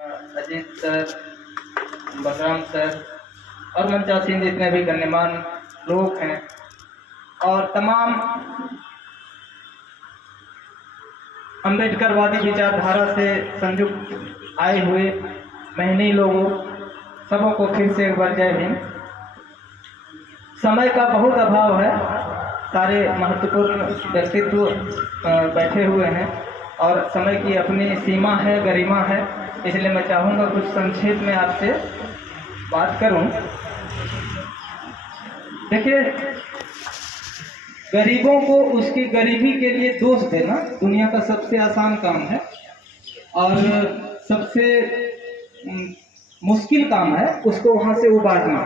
Ajit sir, Balram sir और मंचासीन जितने भी गण्यमान लोग हैं और तमाम अम्बेडकरवादी विचारधारा से संयुक्त आए हुए मेहनती लोगों सबों को फिर से एक बार जय हिंद। समय का बहुत अभाव है, सारे महत्वपूर्ण व्यक्तित्व बैठे हुए हैं और समय की अपनी सीमा है, गरिमा है, इसलिए मैं चाहूँगा कुछ संक्षेप में आपसे बात करूं। देखिए, गरीबों को उसकी गरीबी के लिए दोष देना दुनिया का सबसे आसान काम है और सबसे मुश्किल काम है उसको वहां से उबारना।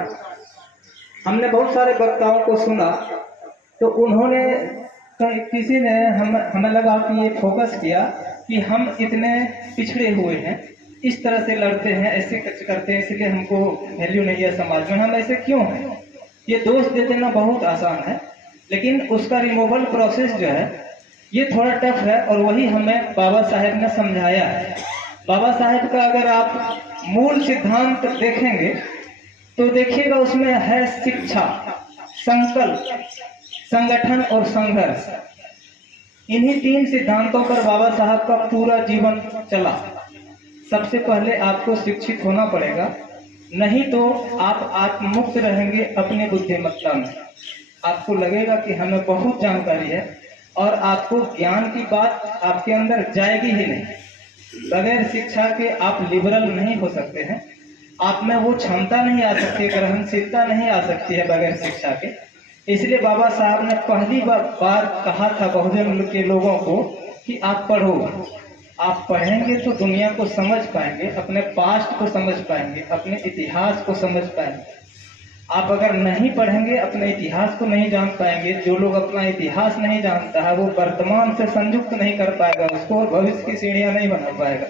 हमने बहुत सारे वक्ताओं को सुना तो उन्होंने किसी ने हमें लगा कि ये फोकस किया कि हम इतने पिछड़े हुए हैं, इस तरह से लड़ते हैं, ऐसे करते हैं, इसलिए हमको वैल्यू नहीं है समाज में, हम ऐसे क्यों हैं। ये दोष दे देना बहुत आसान है, लेकिन उसका रिमूवल प्रोसेस जो है ये थोड़ा टफ है और वही हमें बाबा साहेब ने समझाया है। बाबा साहेब का अगर आप मूल सिद्धांत देखेंगे तो देखिएगा उसमें है शिक्षा, संकल्प, संगठन और संघर्ष। इन्हीं तीन सिद्धांतों पर बाबा साहब का पूरा जीवन चला। सबसे पहले आपको शिक्षित होना पड़ेगा, नहीं तो आप आत्ममुक्त रहेंगे अपनी बुद्धिमत्ता में। आपको लगेगा कि हमें बहुत जानकारी है और आपको ज्ञान की बात आपके अंदर जाएगी ही नहीं। बगैर शिक्षा के आप लिबरल नहीं हो सकते हैं, आप में वो क्षमता नहीं आ सकती, ग्रहणशीलता नहीं आ सकती है बगैर शिक्षा के। इसलिए बाबा साहब ने पहली बार कहा था बहुजन के लोगों को कि आप पढ़ो, आप पढ़ेंगे तो दुनिया को समझ पाएंगे, अपने पास्ट को समझ पाएंगे, अपने इतिहास को समझ पाएंगे। आप अगर नहीं पढ़ेंगे, अपने इतिहास को नहीं जान पाएंगे। जो लोग अपना इतिहास नहीं जानता है वो वर्तमान से संयुक्त नहीं कर पाएगा उसको और भविष्य की सीढ़ियां नहीं बना पाएगा।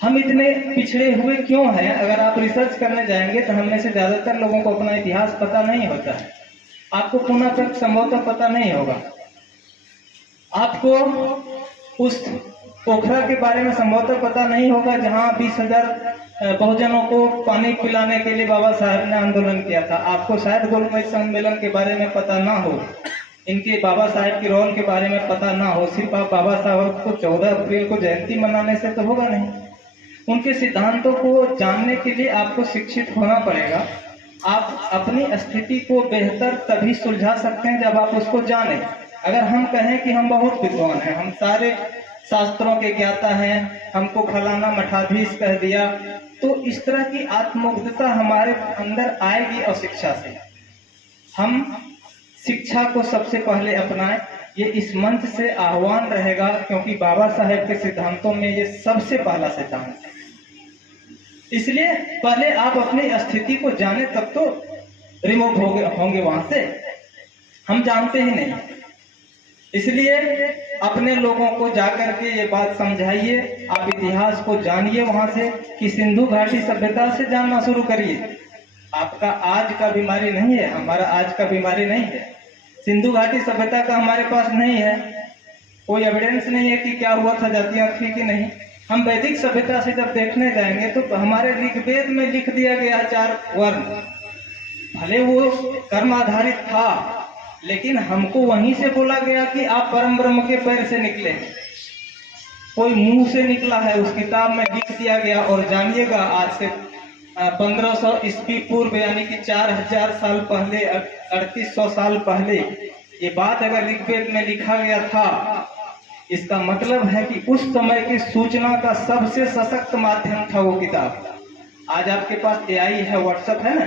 हम इतने पिछड़े हुए क्यों हैं? अगर आप रिसर्च करने जाएंगे तो हम में से ज्यादातर लोगों को अपना इतिहास पता नहीं होता है। आपको पुनः तक संभवतः पता नहीं होगा, आपको उस पोखरा के बारे में संभवतः पता नहीं होगा जहां 20,000 बहुजनों को पानी पिलाने के लिए बाबा साहब ने आंदोलन किया था। आपको शायद गोलमेज सम्मेलन के बारे में पता ना हो, इनके बाबा साहब की रोल के बारे में पता ना हो। सिर्फ आप बाबा साहब को 14 अप्रैल को जयंती मनाने से तो होगा नहीं। उनके सिद्धांतों को जानने के लिए आपको शिक्षित होना पड़ेगा। आप अपनी स्थिति को बेहतर तभी सुलझा सकते हैं जब आप उसको जानें। अगर हम कहें कि हम बहुत विद्वान हैं, हम सारे शास्त्रों के ज्ञाता हैं, हमको फलाना मठाधीश कह दिया, तो इस तरह की आत्ममुग्धता हमारे अंदर आएगी अशिक्षा से। हम शिक्षा को सबसे पहले अपनाएं, ये इस मंच से आह्वान रहेगा, क्योंकि बाबा साहेब के सिद्धांतों में ये सबसे पहला सिद्धांत है। इसलिए पहले आप अपनी स्थिति को जाने तब तो रिमूव होंगे वहां से। हम जानते ही नहीं, इसलिए अपने लोगों को जाकर के ये बात समझाइए। आप इतिहास को जानिए वहां से कि सिंधु घाटी सभ्यता से जानना शुरू करिए। आपका आज का बीमारी नहीं है, हमारा आज का बीमारी नहीं है। सिंधु घाटी सभ्यता का हमारे पास नहीं है, कोई एविडेंस नहीं है कि क्या हुआ था, जातियां थी कि नहीं। हम वैदिक सभ्यता से जब देखने जाएंगे तो हमारे ऋग्वेद में लिख दिया गया 4 वर्ण, भले वो कर्म आधारित था, लेकिन हमको वहीं से बोला गया कि आप परम ब्रह्म के पैर से निकले, कोई मुंह से निकला है, उस किताब में लिख दिया गया। और जानिएगा आज से 1500 ईस्वी पूर्व यानी कि 4000 साल पहले, 3800 साल पहले ये बात अगर ऋग्वेद में लिखा गया था, इसका मतलब है कि उस समय की सूचना का सबसे सशक्त माध्यम था वो किताब। आज आपके पास एआई है, व्हाट्सएप है ना,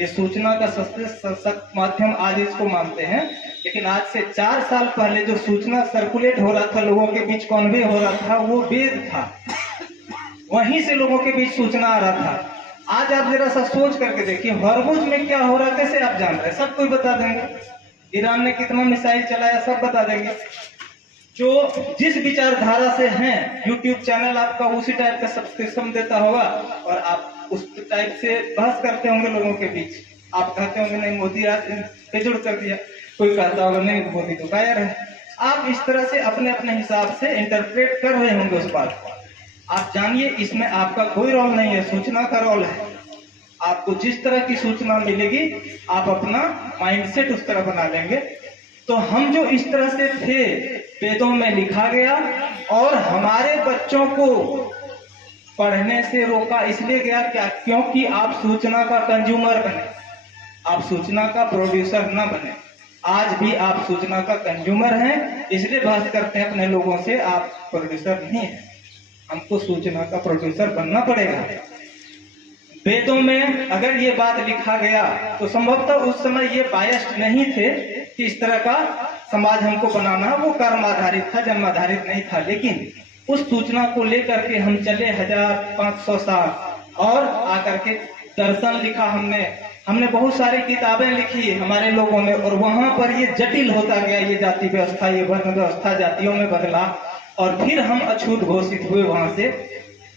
ये सूचना का सबसे सशक्त माध्यम आज इसको मानते हैं। लेकिन आज से 4 साल पहले जो सूचना सर्कुलेट हो रहा था, लोगों के बीच कन्वे हो रहा था, वो वेद था, वहीं से लोगों के बीच सूचना आ रहा था। आज आप जरा सा सोच करके देखिए, हॉर्मुज में क्या हो रहा है, कैसे आप जान रहे हैं? सब कोई बता देंगे। ईरान ने कितना मिसाइल चलाया, सब बता देंगे। जो जिस विचारधारा से हैं, यूट्यूब चैनल आपका उसी टाइप का सब्सक्रिप्शन देता होगा और आप उस टाइप से बहस करते होंगे लोगों के बीच। आप कहते होंगे नहीं मोदी आज बेजोड़ कर दिया, कोई कहता होगा नहीं मोदी तो कायर है। आप इस तरह से अपने अपने हिसाब से इंटरप्रेट कर रहे होंगे उस बात को। आप जानिए इसमें आपका कोई रोल नहीं है, सूचना का रोल है। आपको जिस तरह की सूचना मिलेगी आप अपना माइंडसेट उस तरह बना लेंगे। तो हम जो इस तरह से थे, वेदों में लिखा गया, और हमारे बच्चों को पढ़ने से रोका इसलिए गया क्या, क्योंकि आप सूचना का कंज्यूमर बने, आप सूचना का प्रोड्यूसर ना बने। आज भी आप सूचना का कंज्यूमर हैं, इसलिए बहस करते हैं अपने लोगों से, आप प्रोड्यूसर नहीं है। हमको सूचना का प्रोड्यूसर बनना पड़ेगा। वेदों में अगर ये बात लिखा गया तो संभवतः उस समय ये बायस्ड नहीं थे कि इस तरह का समाज हमको बनाना, वो कर्म आधारित था, जन्म आधारित नहीं था। लेकिन उस सूचना को लेकर के हम चले 1500 साल, और आकर के दर्शन लिखा हमने बहुत सारी किताबें लिखी हमारे लोगों ने, और वहां पर ये जटिल होता गया, ये जाति व्यवस्था, ये वर्ण व्यवस्था जातियों में बदला, और फिर हम अछूत घोषित हुए वहां से।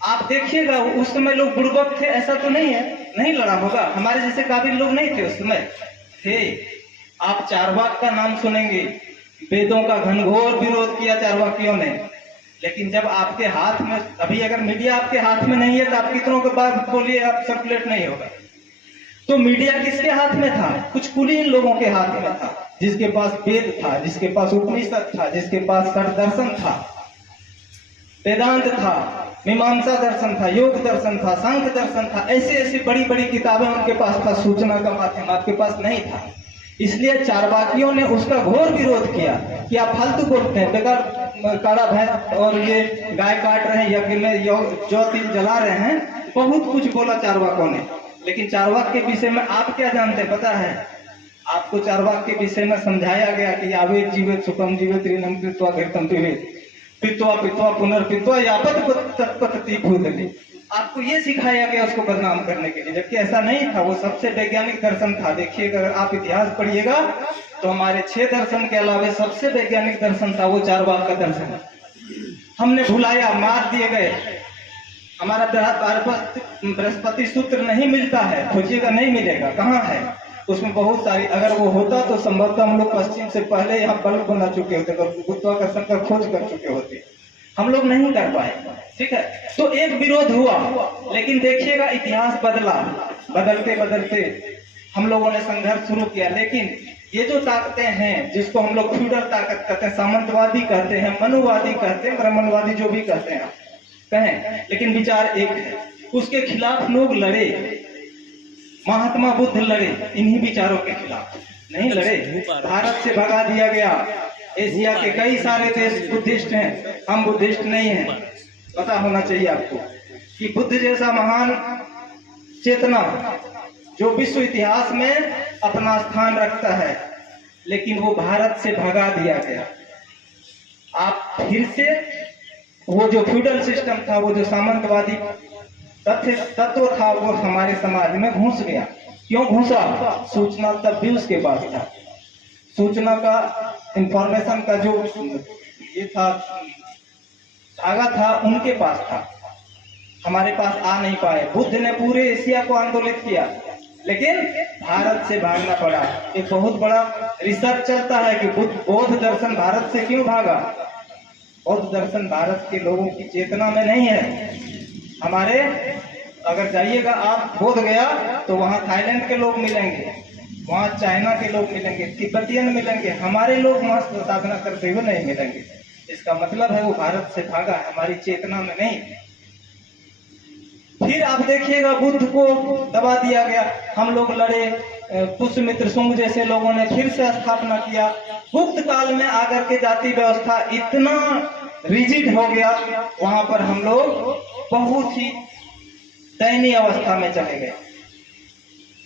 आप देखिएगा उस समय लोग बुड़बक थे, ऐसा तो नहीं है, नहीं लड़ा होगा, हमारे जैसे काबिल लोग नहीं थे उस समय, थे। आप चारवाक का नाम सुनेंगे, वेदों का घनघोर विरोध किया चारवाकियों ने। लेकिन जब आपके हाथ में, अभी अगर मीडिया आपके हाथ में नहीं है तो आप कितनों के बाद बोलिए आप सर्कुलेट नहीं होगा। तो मीडिया किसके हाथ में था? कुछ कुलीन लोगों के हाथ में था, जिसके पास वेद था, जिसके पास उपनिषद था, जिसके पास षट दर्शन था, वेदांत था, मीमांसा दर्शन था, योग दर्शन था, सांख्य दर्शन था, ऐसे ऐसी बड़ी बड़ी किताबें उनके पास था। सूचना का माध्यम आपके पास नहीं था, इसलिए चारवाकियों ने उसका घोर विरोध किया कि आप फालतू बोलते हैं, बेकार काड़ा भैंस और ये गाय काट रहे हैं, यज्ञ में जौ तिल जला रहे हैं, बहुत कुछ बोला चारवाकों ने। लेकिन चारवाक के विषय में आप क्या जानते हैं पता है? आपको चारवाक के विषय में समझाया गया कि यावे जीवित सुखम जीवित ऋणम कृत्वा घृतम पिबेत पित्वा पित्वा पुनर्पित्वा यापत तत्पति भूतले। आपको ये सिखाया गया उसको बदनाम करने के लिए, जबकि ऐसा नहीं था। वो सबसे वैज्ञानिक दर्शन था। देखिएगा अगर आप इतिहास पढ़िएगा तो हमारे 6 दर्शन के अलावा सबसे वैज्ञानिक दर्शन था वो चारवाक का दर्शन। हमने भुलाया, मार दिए गए। हमारा बृहस्पति सूत्र नहीं मिलता है, खोजिएगा नहीं मिलेगा, कहाँ है? उसमें बहुत सारी, अगर वो होता तो संभवतः हम लोग पश्चिम से पहले यहाँ बल्ब बना चुके होते, गुरुत्वाकर्षण का खोज कर चुके होते। हम लोग नहीं कर पाए, ठीक है। तो एक विरोध हुआ, लेकिन देखिएगा इतिहास बदला, बदलते बदलते हम लोगों ने संघर्ष शुरू किया। लेकिन ये जो ताकतें हैं, जिसको हम लोग फ्यूडल ताकत कहते हैं, सामंतवादी कहते हैं, मनुवादी कहते हैं, ब्राह्मणवादी, जो भी कहते हैं कहें, लेकिन विचार एक है। उसके खिलाफ लोग लड़े, महात्मा बुद्ध लड़े, इन्हीं विचारों के खिलाफ नहीं लड़े। भारत से भगा दिया गया। एशिया के कई सारे देश बुद्धिस्ट हैं, हम बुद्धिस्ट नहीं हैं। पता होना चाहिए आपको कि बुद्ध जैसा महान चेतना जो विश्व इतिहास में अपना स्थान रखता है, लेकिन वो भारत से भगा दिया गया। आप फिर से वो जो फ्यूडल सिस्टम था, वो जो सामंतवादी तत्व था, वो हमारे समाज में घुस गया। क्यों घुसा? सूचना तब भी उसके पास था। सूचना का, इंफॉर्मेशन का जो ये था, धागा था, उनके पास था, हमारे पास आ नहीं पाए। बुद्ध ने पूरे एशिया को आंदोलित किया, लेकिन भारत से भागना पड़ा। एक बहुत बड़ा रिसर्च चलता है कि बौद्ध दर्शन भारत से क्यों भागा। बौद्ध दर्शन भारत के लोगों की चेतना में नहीं है। हमारे, अगर जाइएगा आप बोध गया तो वहाँ थाईलैंड के लोग मिलेंगे, वहाँ चाइना के लोग मिलेंगे, तिब्बतियन मिलेंगे, हमारे लोग वहाँ साधना करते हुए नहीं मिलेंगे। इसका मतलब है वो भारत से भागा, हमारी चेतना में नहीं। फिर आप देखिएगा बुद्ध को दबा दिया गया, हम लोग लड़े, पुष्यमित्र शुंग जैसे लोगों ने फिर से स्थापना किया। गुप्त काल में आकर के जाति व्यवस्था इतना रिजिड हो गया, वहां पर हम लोग बहुत ही दयनीय अवस्था में चले गए।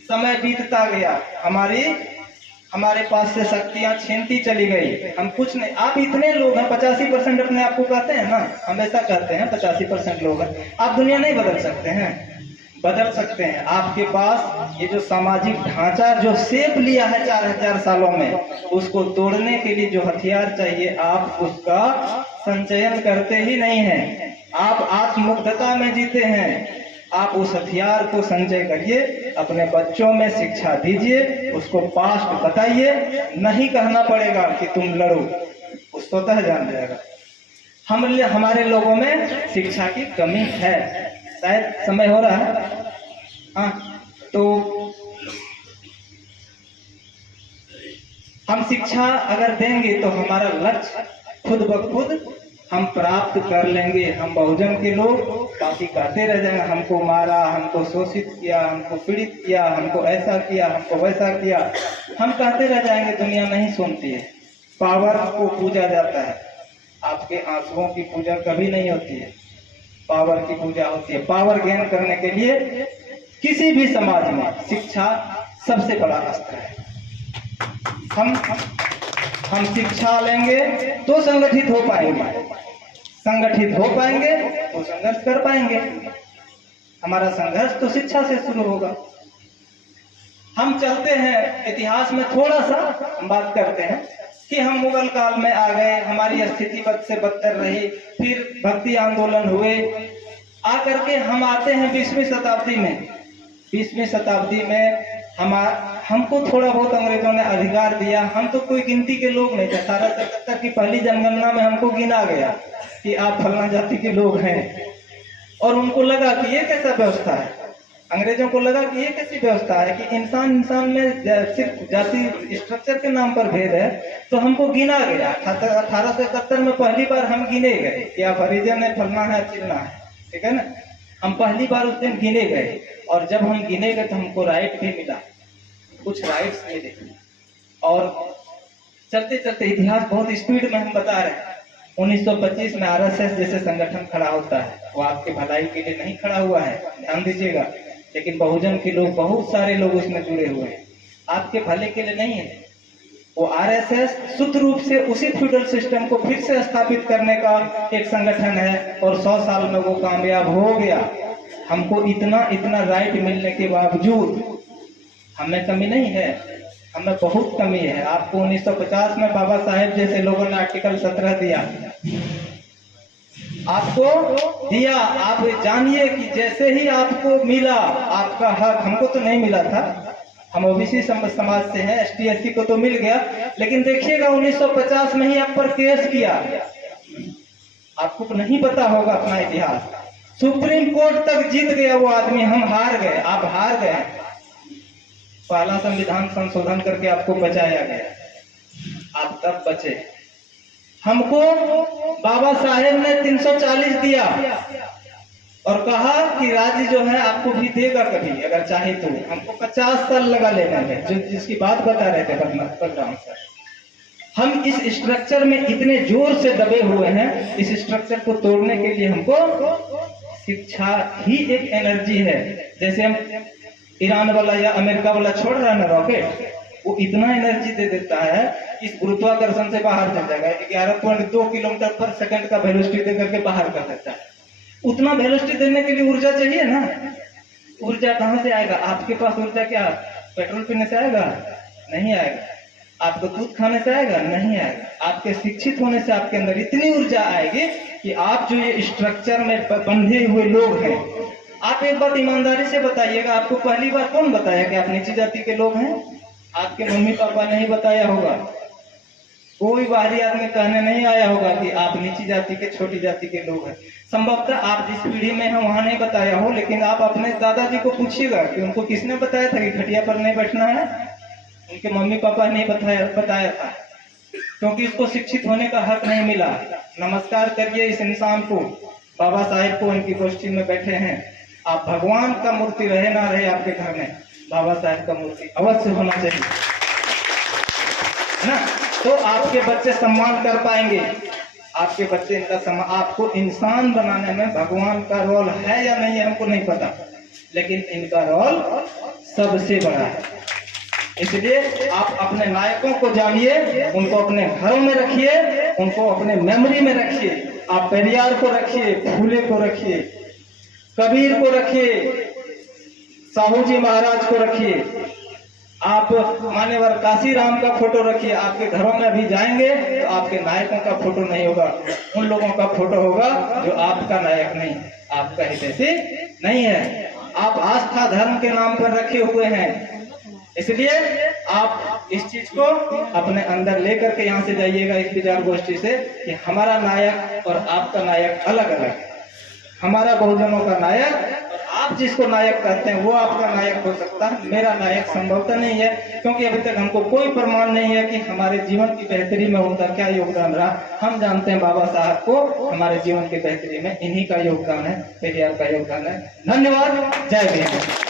समय बीतता गया, हमारे पास से शक्तियां छीनती चली गई। हम कुछ नहीं, आप इतने लोग हैं, 85% अपने आप को कहते हैं ना, हम ऐसा कहते हैं 85% लोग हैं। आप दुनिया नहीं बदल सकते हैं, बदल सकते हैं। आपके पास ये जो सामाजिक ढांचा जो शेप लिया है 4000 सालों में, उसको तोड़ने के लिए जो हथियार चाहिए, आप उसका संचयन करते ही नहीं हैं। आप आत्ममुग्धता में जीते हैं। आप उस हथियार को संचय करिए, अपने बच्चों में शिक्षा दीजिए, उसको पास्ट बताइए। नहीं कहना पड़ेगा कि तुम लड़ो, वो स्वतः जान जाएगा। हमारे लोगों में शिक्षा की कमी है। शायद समय हो रहा है। हाँ, तो हम शिक्षा अगर देंगे तो हमारा लक्ष्य खुद ब खुद हम प्राप्त कर लेंगे। हम बहुजन के लोग बाकी कहते रह जाएंगे, हमको मारा, हमको शोषित किया, हमको पीड़ित किया, हमको ऐसा किया, हमको वैसा किया, हम कहते रह जाएंगे। दुनिया नहीं सुनती है। पावर को पूजा जाता है, आपके आंसुओं की पूजा कभी नहीं होती है, पावर की पूजा होती है। पावर गेन करने के लिए किसी भी समाज में शिक्षा सबसे बड़ा अस्त्र है। हम शिक्षा लेंगे तो संगठित हो पाएंगे, संगठित हो पाएंगे तो संघर्ष कर पाएंगे। हमारा संघर्ष तो शिक्षा से शुरू होगा। हम चलते हैं इतिहास में, थोड़ा सा हम बात करते हैं कि हम मुगल काल में आ गए, हमारी स्थिति बद से बदतर रही, फिर भक्ति आंदोलन हुए, आकर के हम आते हैं 20वीं शताब्दी में। 20वीं शताब्दी में हमको थोड़ा बहुत अंग्रेजों ने अधिकार दिया। हम तो कोई गिनती के लोग नहीं थे। 1877 की पहली जनगणना में हमको गिना गया कि आप फलाना जाति के लोग हैं, और उनको लगा कि ये कैसा व्यवस्था है। अंग्रेजों को लगा कि ये कैसी व्यवस्था है कि इंसान में सिर्फ जाति स्ट्रक्चर के नाम पर भेद है, तो हमको गिना गया। 1871 में पहली बार हम गिने गए कि आप हरिजन है, फलना है, चिलना है, ठीक है ना। हम पहली बार उस दिन गिने गए, और जब हम गिने गए तो हमको राइट भी मिला, कुछ राइट्स मिले। और चलते चलते इतिहास बहुत स्पीड में हम बता रहे हैं। 1925 में आरएसएस जैसे संगठन खड़ा होता है, वो आपके भलाई के लिए नहीं खड़ा हुआ है, ध्यान दीजिएगा। लेकिन बहुजन के लोग, बहुत सारे लोग उसमें जुड़े हुए हैं, आपके भले के लिए नहीं है। वो आरएसएस शुद्ध रूप से उसी फ्यूडल सिस्टम को फिर से स्थापित करने का एक संगठन है, और 100 साल में वो कामयाब हो गया। हमको इतना राइट मिलने के बावजूद हमें कमी नहीं है, हमें बहुत कमी है। आपको 1950 में बाबा साहेब जैसे लोगों ने आर्टिकल 17 दिया, आपको दिया। आप जानिए कि जैसे ही आपको मिला आपका हक, हमको तो नहीं मिला था, हम ओबीसी समाज से हैं, एसटी एससी को तो मिल गया, लेकिन देखिएगा 1950 में ही आप पर केस किया। आपको नहीं पता होगा अपना इतिहास। सुप्रीम कोर्ट तक जीत गया वो आदमी, हम हार गए, आप हार गए। पहला संविधान संशोधन करके आपको बचाया गया, आप तब बचे। हमको बाबा साहेब ने 340 दिया और कहा कि राज्य जो है आपको भी देगा कभी अगर चाहे तो। हमको 50 साल लगा लेना है, जो जिसकी बात बता रहे थे बलराम सर। हम इस स्ट्रक्चर में इतने जोर से दबे हुए हैं, इस स्ट्रक्चर को तोड़ने के लिए हमको शिक्षा ही एक एनर्जी है। जैसे हम ईरान वाला या अमेरिका वाला छोड़ रहा है ना रॉकेट, वो इतना एनर्जी दे देता है इस गुरुत्वाकर्षण से बाहर चल जाएगा, 11.2 किलोमीटर पर सेकंड का वेलोसिटी दे करके बाहर कर देता है। उतना वेलोसिटी देने के लिए ऊर्जा चाहिए ना। ऊर्जा कहाँ से आएगा? आपके पास ऊर्जा क्या पेट्रोल पीने से आएगा? नहीं आएगा। आपको दूध खाने से आएगा? नहीं आएगा। आपके शिक्षित होने से आपके अंदर इतनी ऊर्जा आएगी कि आप जो ये स्ट्रक्चर में बंधे हुए लोग हैं, आप एक बात ईमानदारी से बताइएगा, आपको पहली बार कौन बताया कि आप नीची जाति के लोग हैं? आपके मम्मी पापा नहीं बताया होगा, कोई बाहरी आदमी कहने नहीं आया होगा कि आप नीची जाति के, छोटी जाति के लोग हैं। संभवतः आप जिस पीढ़ी में हैं वहां नहीं बताया हो, लेकिन आप अपने दादाजी को पूछिएगा कि उनको किसने बताया था कि खटिया पर नहीं बैठना है। उनके मम्मी पापा नहीं बताया था, क्योंकि इसको शिक्षित होने का हक नहीं मिला। नमस्कार करिए इस इंसान को, बाबा साहेब को, इनकी गोष्ठी में बैठे हैं। आप भगवान का मूर्ति रहे ना रहे आपके घर में, बाबा साहेब का मूर्ति अवश्य होना चाहिए ना, तो आपके बच्चे सम्मान कर पाएंगे। आपके बच्चे इनका सम्मान, आपको इंसान बनाने में भगवान का रोल है या नहीं है हमको नहीं पता, लेकिन इनका रोल सबसे बड़ा है। इसलिए आप अपने नायकों को जानिए, उनको अपने घरों में रखिए, उनको अपने मेमोरी में रखिए। आप पेरियार को रखिए, फूले को रखिए, कबीर को रखिए, साहू जी महाराज को रखिए, आप मान्यवर काशी राम का फोटो रखिए। आपके घरों में भी जाएंगे तो आपके नायकों का फोटो नहीं होगा, उन लोगों का फोटो होगा जो आपका नायक नहीं, आपका हितैषी नहीं है। आप आस्था धर्म के नाम पर रखे हुए हैं, इसलिए आप इस चीज को अपने अंदर लेकर के यहाँ से जाइएगा, इस विचार गोष्ठी से, कि हमारा नायक और आपका नायक अलग अलग है। हमारा बहुजनों का नायक और आप जिसको नायक कहते हैं वो आपका नायक हो सकता है, मेरा नायक संभवतः नहीं है, क्योंकि अभी तक हमको कोई प्रमाण नहीं है कि हमारे जीवन की बेहतरी में उनका क्या योगदान रहा। हम जानते हैं बाबा साहब को हमारे जीवन की बेहतरी में इन्हीं का योगदान है, पेरियार का योगदान है। धन्यवाद। जय भीम।